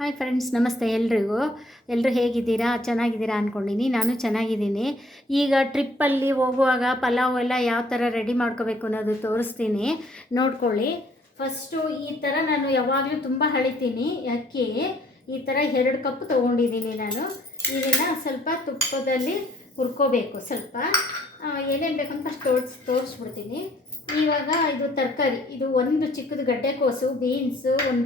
Hi friends, ನಮಸ್ತೆ ಎಲ್ರಿಗೂ. ಎಲ್ಲರೂ ಹೇಗಿದ್ದೀರಾ? ಚೆನ್ನಾಗಿದ್ದೀರಾ ಅಂದ್ಕೊಂಡಿನಿ. ನಾನು ಚೆನ್ನಾಗಿದ್ದೀನಿ. ಈಗ ಟ್ರಿಪ್ಪಲ್ಲಿ ಹೋಗುವಾಗ ಪಲಾವ್ ಎಲ್ಲ ಯಾವ ಥರ ರೆಡಿ ಮಾಡ್ಕೋಬೇಕು ಅನ್ನೋದು ತೋರಿಸ್ತೀನಿ, ನೋಡ್ಕೊಳ್ಳಿ. ಫಸ್ಟು ಈ ಥರ ನಾನು ಯಾವಾಗಲೂ ತುಂಬ ಹಳಿತೀನಿ ಅಕ್ಕಿ. ಈ ಥರ 2 ಕಪ್ ತೊಗೊಂಡಿದ್ದೀನಿ ನಾನು. ಇದನ್ನು ಸ್ವಲ್ಪ ತುಪ್ಪದಲ್ಲಿ ಹುರ್ಕೋಬೇಕು. ಸ್ವಲ್ಪ ಏನೇನು ಬೇಕಂತ ಫಸ್ಟ್ ತೋರಿಸ್ಬಿಡ್ತೀನಿ. ಇವಾಗ ಇದು ತರಕಾರಿ, ಇದು ಒಂದು ಚಿಕ್ಕದು ಗಡ್ಡೆಕೋಸು, ಬೀನ್ಸು, ಒಂದು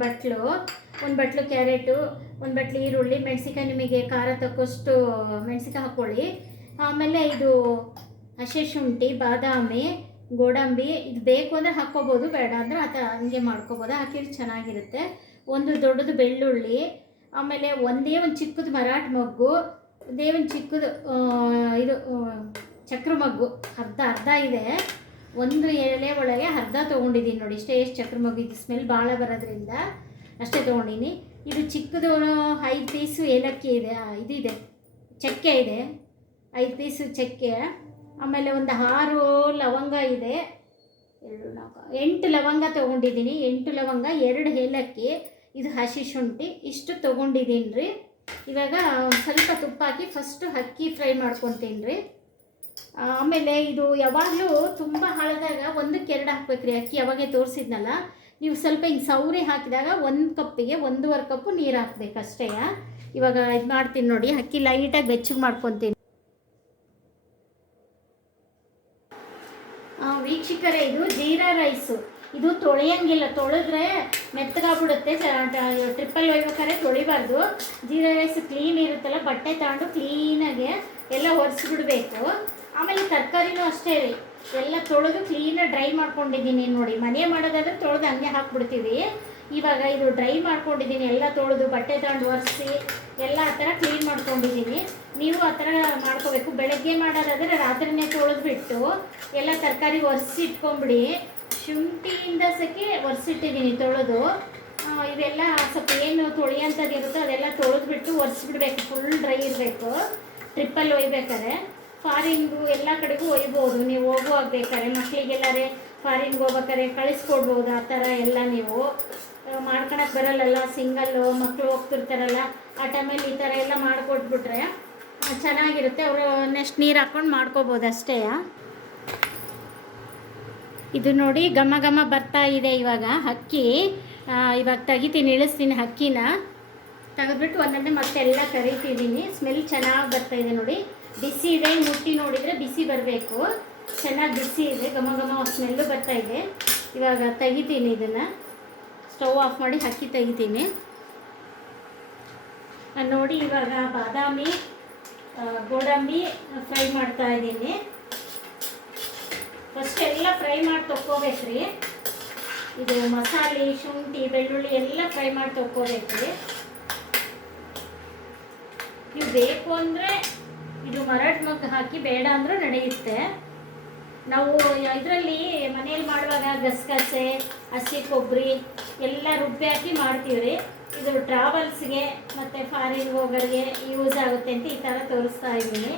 ಬಟ್ಲು ಕ್ಯಾರೆಟು, ಒಂದು ಬಟ್ಲು ಈರುಳ್ಳಿ, ಮೆಣಸಿಕಾಯಿ ನಿಮಗೆ ಖಾರ ತಕ್ಕಷ್ಟು ಮೆಣಸಿಕಾಯಿ ಹಾಕ್ಕೊಳ್ಳಿ. ಆಮೇಲೆ ಇದು ಹಸಿ ಶುಂಠಿ, ಬಾದಾಮಿ, ಗೋಡಂಬಿ, ಇದು ಬೇಕು ಅಂದರೆ ಹಾಕ್ಕೋಬೋದು, ಬೇಡ ಅಂದರೆ ಹಂಗೆ ಮಾಡ್ಕೋಬೋದು. ಹಾಕಿದ್ರೆ ಚೆನ್ನಾಗಿರುತ್ತೆ. ಒಂದು ದೊಡ್ಡದು ಬೆಳ್ಳುಳ್ಳಿ, ಆಮೇಲೆ ಒಂದೇ ಒಂದು ಚಿಕ್ಕದು ಮರಾಠ ಮೊಗ್ಗು, ಒಂದೇ ಒಂದು ಚಿಕ್ಕದು ಇದು ಚಕ್ರ ಮೊಗ್ಗು, ಅರ್ಧ ಇದೆ. ಒಂದು ಎಲೆ ಒಳಗೆ ಅರ್ಧ ತೊಗೊಂಡಿದ್ದೀನಿ ನೋಡಿ. ಎಷ್ಟು ಚಕ್ರ ಮೊಗ್ಗು, ಇದು ಸ್ಮೆಲ್ ಭಾಳ ಬರೋದ್ರಿಂದ ಅಷ್ಟೇ ತೊಗೊಂಡಿನಿ. ಇದು ಚಿಕ್ಕದು 5 ಪೀಸು ಏಲಕ್ಕಿ ಇದೆ, ಇದಿದೆ ಚಕ್ಕೆ ಇದೆ, 5 ಪೀಸು ಚಕ್ಕೆ. ಆಮೇಲೆ ಒಂದು 6 ಲವಂಗ ಇದೆ, 8 ಲವಂಗ ತೊಗೊಂಡಿದ್ದೀನಿ. 8 ಲವಂಗ, 2 ಏಲಕ್ಕಿ, ಇದು ಹಸಿ ಶುಂಠಿ, ಇಷ್ಟು ತೊಗೊಂಡಿದ್ದೀನಿ ರೀ. ಇವಾಗ ಸ್ವಲ್ಪ ತುಪ್ಪ ಹಾಕಿ ಫಸ್ಟು ಅಕ್ಕಿ ಫ್ರೈ ಮಾಡ್ಕೊತೀನಿ ರೀ. ಆಮೇಲೆ ಇದು ಯಾವಾಗಲೂ ತುಂಬ ಹಳದಾಗ 1ಕ್ಕೆ 2 ಹಾಕ್ಬೇಕ್ರಿ ಅಕ್ಕಿ. ಯಾವಾಗೇ ತೋರಿಸಿದ್ನಲ್ಲ, ನೀವು ಸ್ವಲ್ಪ ಹಿಂಗೆ ಸೌರಿ ಹಾಕಿದಾಗ 1 ಕಪ್ಪಿಗೆ 1.5 ಕಪ್ಪು ನೀರು ಹಾಕ್ಬೇಕಷ್ಟೇ. ಇವಾಗ ಇದು ಮಾಡ್ತೀನಿ ನೋಡಿ, ಅಕ್ಕಿ ಲೈಟಾಗಿ ಬೆಚ್ಚಗೆ ಮಾಡ್ಕೊತೀನಿ. ವೀಕ್ಷಕರೇ, ಇದು ಜೀರಾ ರೈಸು. ಇದು ತೊಳೆಯಂಗಿಲ್ಲ, ತೊಳೆದ್ರೆ ಮೆತ್ತಗಾಗ್ಬಿಡುತ್ತೆ. ಟ್ರಿಪ್ಪಲ್ಲಿ ಒಯ್ಬೇಕಾದ್ರೆ ತೊಳಿಬಾರ್ದು. ಜೀರಾ ರೈಸ್ ಕ್ಲೀನ್ ಇರುತ್ತಲ್ಲ, ಬಟ್ಟೆ ತಗೊಂಡು ಕ್ಲೀನಾಗೆ ಎಲ್ಲ ಒರೆಸ್ಬಿಡ್ಬೇಕು. ಆಮೇಲೆ ತರಕಾರಿನೂ ಅಷ್ಟೇ ರೀ, ಎಲ್ಲ ತೊಳೆದು ಕ್ಲೀನಾಗಿ ಡ್ರೈ ಮಾಡ್ಕೊಂಡಿದ್ದೀನಿ ನೋಡಿ. ಮನೆ ಮಾಡೋದಾದ್ರೆ ತೊಳೆದು ಹಂಗೆ ಹಾಕ್ಬಿಡ್ತೀವಿ. ಇವಾಗ ಇದು ಡ್ರೈ ಮಾಡ್ಕೊಂಡಿದ್ದೀನಿ, ಎಲ್ಲ ತೊಳೆದು ಬಟ್ಟೆ ತಗೊಂಡು ಒರೆಸಿ ಎಲ್ಲ ಆ ಥರ ಕ್ಲೀನ್ ಮಾಡ್ಕೊಂಡಿದ್ದೀನಿ. ನೀವು ಆ ಥರ ಮಾಡ್ಕೋಬೇಕು. ಬೆಳಗ್ಗೆ ಮಾಡೋದಾದರೆ ರಾತ್ರಿನೇ ತೊಳೆದ್ಬಿಟ್ಟು ಎಲ್ಲ ತರಕಾರಿ ಒರೆಸಿ ಇಟ್ಕೊಂಬಿಡಿ. ಶುಂಠಿಯಿಂದ ಸಕ್ಕೆ ಒರೆಸಿಟ್ಟಿದ್ದೀನಿ ತೊಳೆದು. ಇವೆಲ್ಲ ಸ್ವಲ್ಪ ಏನು ತೊಳೆಯಂಥದ್ದು ಇರುತ್ತೋ ಅದೆಲ್ಲ ತೊಳೆದ್ಬಿಟ್ಟು ಒರೆಸ್ಬಿಡ್ಬೇಕು, ಫುಲ್ ಡ್ರೈ ಇರಬೇಕು. ಟ್ರಿಪ್ಪಲ್ಲಿ ಒಯ್ಬೇಕಾದ್ರೆ ಫಾರಿನ್ಗೂ ಎಲ್ಲ ಕಡೆಗೂ ಒಯ್ಬೋದು. ನೀವು ಹೋಗುವಾಗ ಬೇಕಾದ್ರೆ ಮಕ್ಕಳಿಗೆಲ್ಲರೇ ಫಾರಿನ್ಗೆ ಹೋಗ್ಬೇಕಾದ್ರೆ ಕಳಿಸ್ಕೊಡ್ಬೋದು. ಆ ಥರ ಎಲ್ಲ ನೀವು ಮಾಡ್ಕೊಳಕ್ಕೆ ಬರಲ್ಲಲ್ಲ, ಸಿಂಗಲ್ಲು ಮಕ್ಕಳು ಹೋಗ್ತಿರ್ತಾರಲ್ಲ, ಆ ಟೈಮಲ್ಲಿ ಈ ಥರ ಎಲ್ಲ ಮಾಡಿಕೊಟ್ಬಿಟ್ರೆ ಚೆನ್ನಾಗಿರುತ್ತೆ. ಅವರು ನೆಕ್ಸ್ಟ್ ನೀರು ಹಾಕ್ಕೊಂಡು ಮಾಡ್ಕೋಬೋದು ಅಷ್ಟೇ. ಇದು ನೋಡಿ ಘಮ ಘಮ ಬರ್ತಾ ಇದೆ. ಇವಾಗ ಅಕ್ಕಿ ಇವಾಗ ತೆಗಿತೀನಿ, ಇಳಿಸ್ತೀನಿ. ಅಕ್ಕಿನ ತೆಗೆದ್ಬಿಟ್ಟು ಒಂದೊಂದೇ ಮತ್ತೆಲ್ಲ ಕರಿತಿದ್ದೀನಿ. ಸ್ಮೆಲ್ ಚೆನ್ನಾಗಿ ಬರ್ತಾಯಿದೆ ನೋಡಿ, ಬಿಸಿ ಇದೆ. ಮುಟ್ಟಿ ನೋಡಿದರೆ ಬಿಸಿ ಬರಬೇಕು, ಚೆನ್ನಾಗಿ ಬಿಸಿ ಇದೆ, ಘಮ ಘಮ ಸ್ಮೆಲ್ಲು ಬರ್ತಾಯಿದೆ. ಇವಾಗ ತೆಗಿತೀನಿ, ಇದನ್ನು ಸ್ಟವ್ ಆಫ್ ಮಾಡಿ ಅಕ್ಕಿ ತೆಗಿತೀನಿ ನೋಡಿ. ಇವಾಗ ಬಾದಾಮಿ, ಗೋಡಂಬಿ ಫ್ರೈ ಮಾಡ್ತಾ ಇದ್ದೀನಿ. ಫಸ್ಟ್ ಎಲ್ಲ ಫ್ರೈ ಮಾಡಿ ತೊಕ್ಕೋಬೇಕ್ರಿ. ಇದು ಮಸಾಲೆ, ಶುಂಠಿ, ಬೆಳ್ಳುಳ್ಳಿ ಎಲ್ಲ ಫ್ರೈ ಮಾಡಿ ತೊಕ್ಕೋಬೇಕ್ರಿ. ನೀವು ಬೇಕು ಅಂದರೆ ಇದು ಮರಾಠ ಮೊಗ್ಗು ಹಾಕಿ, ಬೇಡ ಅಂದರೂ ನಡೆಯುತ್ತೆ. ನಾವು ಇದರಲ್ಲಿ ಮನೇಲಿ ಮಾಡುವಾಗ ಗಸಗಸೆ, ಹಸಿ ಕೊಬ್ಬರಿ ಎಲ್ಲ ರುಬ್ಬಿ ಹಾಕಿ ಮಾಡ್ತೀವಿ. ಇದು ಟ್ರಾವೆಲ್ಸ್ಗೆ ಮತ್ತು ಫಾರಿನ್ ಹೋಗೋರಿಗೆ ಯೂಸ್ ಆಗುತ್ತೆ ಅಂತ ಈ ಥರ ತೋರಿಸ್ತಾ ಇದ್ದೀನಿ,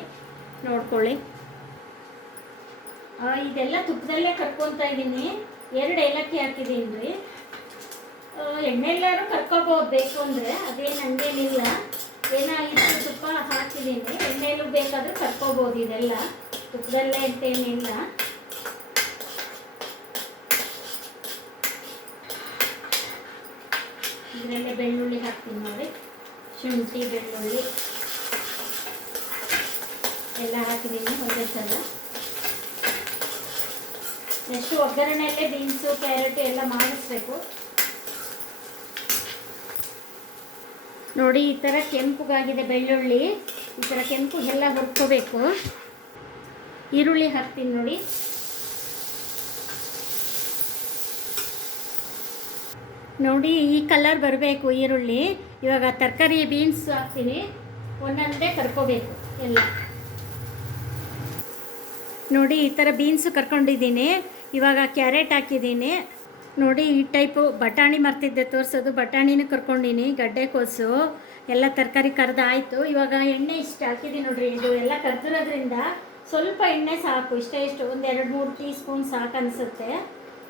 ನೋಡ್ಕೊಳ್ಳಿ. ಇದೆಲ್ಲ ತುಪ್ಪದಲ್ಲೇ ಕರ್ಕೊತಾ ಇದ್ದೀನಿ. 2 ಏಲಕ್ಕಿ ಹಾಕಿದ್ದೀನಿ ರೀ. ಎಣ್ಣೆಲ್ಲಾರು ಕರ್ಕೋಬೋದು ಬೇಕು ಅಂದರೆ, ಅದೇನು ಹಂಗೇನಿಲ್ಲ. ಏನಾಗಿತ್ತು ತುಪ್ಪ ಹಾಕಿದ್ದೀನಿ, ಎಣ್ಣೆಲ್ಲೂ ಬೇಕಾದರೂ ಕರ್ಕೋಬೋದು. ಇದೆಲ್ಲ ತುಪ್ಪದಲ್ಲೇ ಅಂತೇನಿಲ್ಲ. ಇದರಲ್ಲೇ ಬೆಳ್ಳುಳ್ಳಿ ಹಾಕ್ತೀನಿ ನೋಡಿ, ಶುಂಠಿ, ಬೆಳ್ಳುಳ್ಳಿ ಎಲ್ಲ ಹಾಕಿದ್ದೀನಿ ಒಂದೇ ಸಲ. ನೆಕ್ಸ್ಟು ಒಗ್ಗರಣೆಯಲ್ಲೇ ಬೀನ್ಸು, ಕ್ಯಾರೆಟು ಎಲ್ಲ ಮಾಡಿಸ್ಬೇಕು ನೋಡಿ. ಈ ಥರ ಕೆಂಪುಗಾಗಿದೆ ಬೆಳ್ಳುಳ್ಳಿ, ಈ ಥರ ಕೆಂಪು ಎಲ್ಲ ಹುರ್ಕೋಬೇಕು. ಈರುಳ್ಳಿ ಹಾಕ್ತೀನಿ ನೋಡಿ. ನೋಡಿ ಈ ಕಲರ್ ಬರಬೇಕು ಈರುಳ್ಳಿ. ಇವಾಗ ತರಕಾರಿ ಬೀನ್ಸ್ ಹಾಕ್ತೀನಿ, ಒಂದೊಂದೇ ಕರ್ಕೋಬೇಕು ಎಲ್ಲ ನೋಡಿ. ಈ ಥರ ಬೀನ್ಸು ಕರ್ಕೊಂಡಿದ್ದೀನಿ. ಇವಾಗ ಕ್ಯಾರೆಟ್ ಹಾಕಿದ್ದೀನಿ ನೋಡಿ. ಈ ಟೈಪು ಬಟಾಣಿ ಮರ್ತಿದ್ದೆ ತೋರಿಸೋದು, ಬಟಾಣಿನೂ ಕರ್ಕೊಂಡಿನಿ, ಗಡ್ಡೆಕೋಸು ಎಲ್ಲ ತರಕಾರಿ ಕರೆದಾಯಿತು. ಇವಾಗ ಎಣ್ಣೆ ಇಷ್ಟು ಹಾಕಿದ್ದೀನಿ ನೋಡಿರಿ. ಇದು ಎಲ್ಲ ಕರೆದಿರೋದ್ರಿಂದ ಸ್ವಲ್ಪ ಎಣ್ಣೆ ಸಾಕು, ಇಷ್ಟು ಒಂದು 2-3 ಟೀ ಸ್ಪೂನ್ ಸಾಕು ಅನಿಸುತ್ತೆ.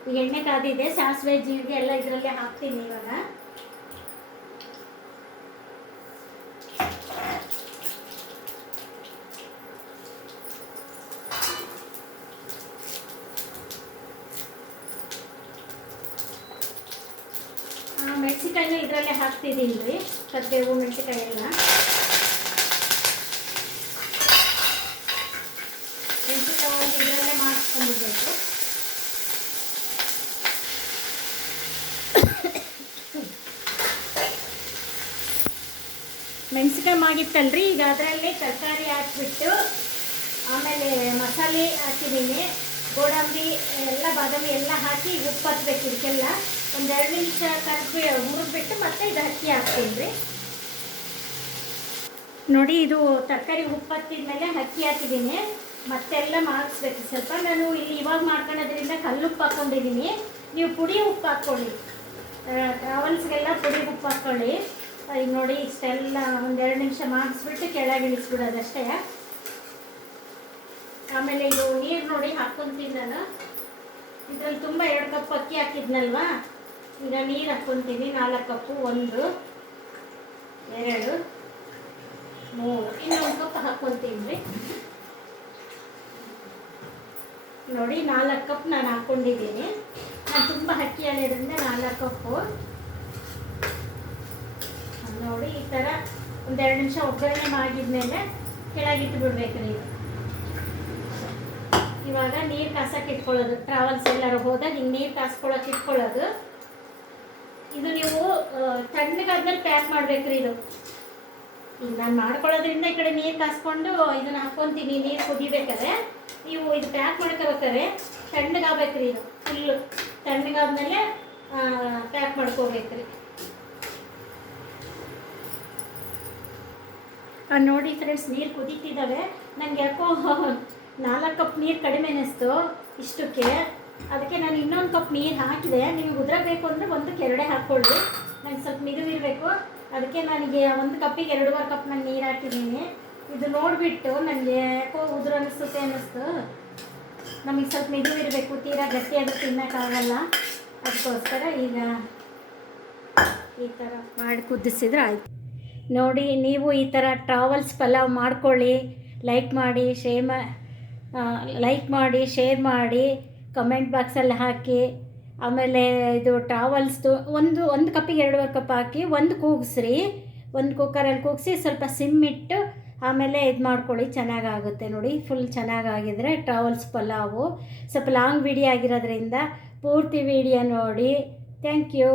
ಈಗ ಎಣ್ಣೆ ಕಾದಿದೆ, ಸಾಸಿವೆ, ಜೀರಿಗೆ ಎಲ್ಲ ಇದರಲ್ಲೇ ಹಾಕ್ತೀನಿ. ಇವಾಗ ಮೆಣಸಿನ್ಕಾಯಿನೂ ಇದರಲ್ಲೇ ಹಾಕ್ತಿದ್ದೀನಿ ರೀ, ಕರಿಬೇವು ಮೆಣಸಿನ್ಕಾಯಿ ಎಲ್ಲ. ಮೆಣಸಿನ್ಕಾಯಿ ಒಂದು ಇದರಲ್ಲೇ ಮಾಡಿಸ್ಕೊಂಡ್ಬಿಡ್ಬೇಕು. ಮೆಣಸಿನ್ಕಾಯಿ ಮಾಡಿತ್ತಲ್ರಿ, ಈಗ ಅದರಲ್ಲಿ ತರಕಾರಿ ಹಾಕ್ಬಿಟ್ಟು ಆಮೇಲೆ ಮಸಾಲೆ ಹಾಕಿದ್ದೀನಿ, ಗೋಡಂಬಿ ಎಲ್ಲ ಬಾದಾಮಿ ಎಲ್ಲ ಹಾಕಿ ಉಪ್ಪು ಹತ್ಬೇಕು. ಇದಕ್ಕೆಲ್ಲ ಒಂದು 2 ನಿಮಿಷ ಹುರಿದ್ಬಿಟ್ಟು ಮತ್ತೆ ಇದು ಅಕ್ಕಿ ಹಾಕ್ತೀನಿ ರೀ. ನೋಡಿ, ಇದು ತರಕಾರಿ ಉಪ್ಪು ಹತ್ತಿದ್ಮೇಲೆ ಅಕ್ಕಿ ಹಾಕಿದ್ದೀನಿ. ಮತ್ತೆಲ್ಲ ಮಾಡಿಸ್ಬೇಕು ಸ್ವಲ್ಪ. ನಾನು ಇಲ್ಲಿ ಇವಾಗ ಮಾಡ್ಕೊಳ್ಳೋದ್ರಿಂದ ಕಲ್ಲುಪ್ಪು ಹಾಕ್ಕೊಂಡಿದ್ದೀನಿ. ನೀವು ಪುಡಿ ಉಪ್ಪು ಹಾಕ್ಕೊಳ್ಳಿ, ಟ್ರಾವೆಲ್ಸ್ಗೆಲ್ಲ ಪುಡಿ ಉಪ್ಪು ಹಾಕ್ಕೊಳ್ಳಿ. ಈಗ ನೋಡಿ, ಇಷ್ಟೆಲ್ಲ ಒಂದು 2 ನಿಮಿಷ ಮಾಡಿಸ್ಬಿಟ್ಟು ಕೆಳಗೆ ಇಳಿಸ್ಬಿಡೋದಷ್ಟೇ. ಆಮೇಲೆ ಇದು ನೀರು ನೋಡಿ ಹಾಕ್ಕೊತೀನಿ ನಾನು. ಇದರಲ್ಲಿ ತುಂಬ 2 ಕಪ್ ಅಕ್ಕಿ ಹಾಕಿದ್ನಲ್ವಾ, ಈಗ ನೀರು ಹಾಕ್ಕೊತೀನಿ 4 ಕಪ್ಪು. 1 2 3 ಇನ್ನೊಂದು ಕಪ್ ಹಾಕ್ಕೊತೀನಿ ರೀ. ನೋಡಿ 4 ಕಪ್ ನಾನು ಹಾಕ್ಕೊಂಡಿದ್ದೀನಿ. ನಾನು ತುಂಬ ಅಕ್ಕಿ ಆಗಿರೋದ್ರಿಂದ 4 ಕಪ್ಪು. ನೋಡಿ, ಈ ಥರ ಒಂದು 2 ನಿಮಿಷ ಒಗ್ಗರಣೆ ಮಾಡಿದ್ಮೇಲೆ ಕೆಳಗಿಟ್ಟು ಬಿಡ್ಬೇಕ್ರಿ. ಇದು ಇವಾಗ ನೀರು ಕಾಸಕ್ಕೆ ಇಟ್ಕೊಳ್ಳೋದು. ಟ್ರಾವೆಲ್ಸ್ ಎಲ್ಲರೂ ಹೋದಾಗ ಹಿಂಗೆ ನೀರು ಕಾಸ್ಕೊಳಕ್ಕೆ ಇಟ್ಕೊಳ್ಳೋದು. ಇದು ನೀವು ತಣ್ಣಗಾದ್ಮೇಲೆ ಪ್ಯಾಕ್ ಮಾಡ್ಬೇಕ್ರಿ. ಇದು ಈಗ ನಾನು ಮಾಡ್ಕೊಳ್ಳೋದ್ರಿಂದ ಈ ಕಡೆ ನೀರು ಕಾಸ್ಕೊಂಡು ಇದನ್ನು ಹಾಕ್ಕೊತೀನಿ. ನೀರು ಕುದಿಬೇಕಾದ್ರೆ ನೀವು ಇದು ಪ್ಯಾಕ್ ಮಾಡ್ಕೋಬೇಕಾದ್ರೆ ತಣ್ಣಗಾಗಬೇಕ್ರಿ. ಇದು ಫುಲ್ಲು ತಣ್ಣಗಾದ್ಮೇಲೆ ಪ್ಯಾಕ್ ಮಾಡ್ಕೋಬೇಕ್ರಿ. ನೋಡಿ ಫ್ರೆಂಡ್ಸ್, ನೀರು ಕುದೀತಿದ್ದಾವೆ. ನನಗೆ ಯಾಕೋ 4 ಕಪ್ ನೀರು ಕಡಿಮೆ ಅನ್ನಿಸ್ತು ಇಷ್ಟಕ್ಕೆ. ಅದಕ್ಕೆ ನಾನು ಇನ್ನೊಂದು ಕಪ್ ನೀರು ಹಾಕಿದೆ. ನಿಮಗೆ ಉದ್ರಬೇಕು ಅಂದರೆ 1ಕ್ಕೆ 2 ಹಾಕ್ಕೊಳ್ಳಿ. ನನಗೆ ಸ್ವಲ್ಪ ಮಿದುವಿರಬೇಕು, ಅದಕ್ಕೆ ನನಗೆ 1 ಕಪ್ಪಿಗೆ 2.5 ಕಪ್ ನಾನು ನೀರು ಹಾಕಿದ್ದೀನಿ. ಇದು ನೋಡಿಬಿಟ್ಟು ನನಗೆ ಯಾಕೋ ಉದುರು ಅನ್ನಿಸ್ತು. ನಮಗೆ ಸ್ವಲ್ಪ ಮಿದುವಿರಬೇಕು, ತೀರಾ ಗಟ್ಟಿಯಾಗಿ ತಿನ್ನೋಕ್ಕಾಗಲ್ಲ. ಅದಕ್ಕೋಸ್ಕರ ಈಗ ಈ ಥರ ಮಾಡಿ ಕುದಿಸಿದ್ರೆ ಆಯಿತು. ನೋಡಿ, ನೀವು ಈ ಥರ ಟ್ರಾವೆಲ್ಸ್ ಪಲಾವ್ ಮಾಡ್ಕೊಳ್ಳಿ. ಲೈಕ್ ಮಾಡಿ ಶೇರ್ ಮಾಡಿ ಕಮೆಂಟ್ ಬಾಕ್ಸಲ್ಲಿ ಹಾಕಿ. ಆಮೇಲೆ ಇದು ಟ್ರಾವೆಲ್ಸ್ದು ಒಂದು ಕಪ್ಪಿಗೆ 2.5 ಕಪ್ ಹಾಕಿ ಒಂದು ಕೂಗಿಸ್ರಿ. ಒಂದು ಕುಕ್ಕರಲ್ಲಿ ಕೂಗಿಸಿ ಸ್ವಲ್ಪ ಸಿಮ್ ಇಟ್ಟು ಆಮೇಲೆ ಇದು ಮಾಡ್ಕೊಳ್ಳಿ, ಚೆನ್ನಾಗಾಗುತ್ತೆ. ನೋಡಿ, ಫುಲ್ ಚೆನ್ನಾಗಾಗಿದ್ರೆ ಟ್ರಾವೆಲ್ಸ್ ಪಲಾವು. ಸ್ವಲ್ಪ ಲಾಂಗ್ ವಿಡಿಯೋ ಆಗಿರೋದ್ರಿಂದ ಪೂರ್ತಿ ವಿಡಿಯೋ ನೋಡಿ. Thank you.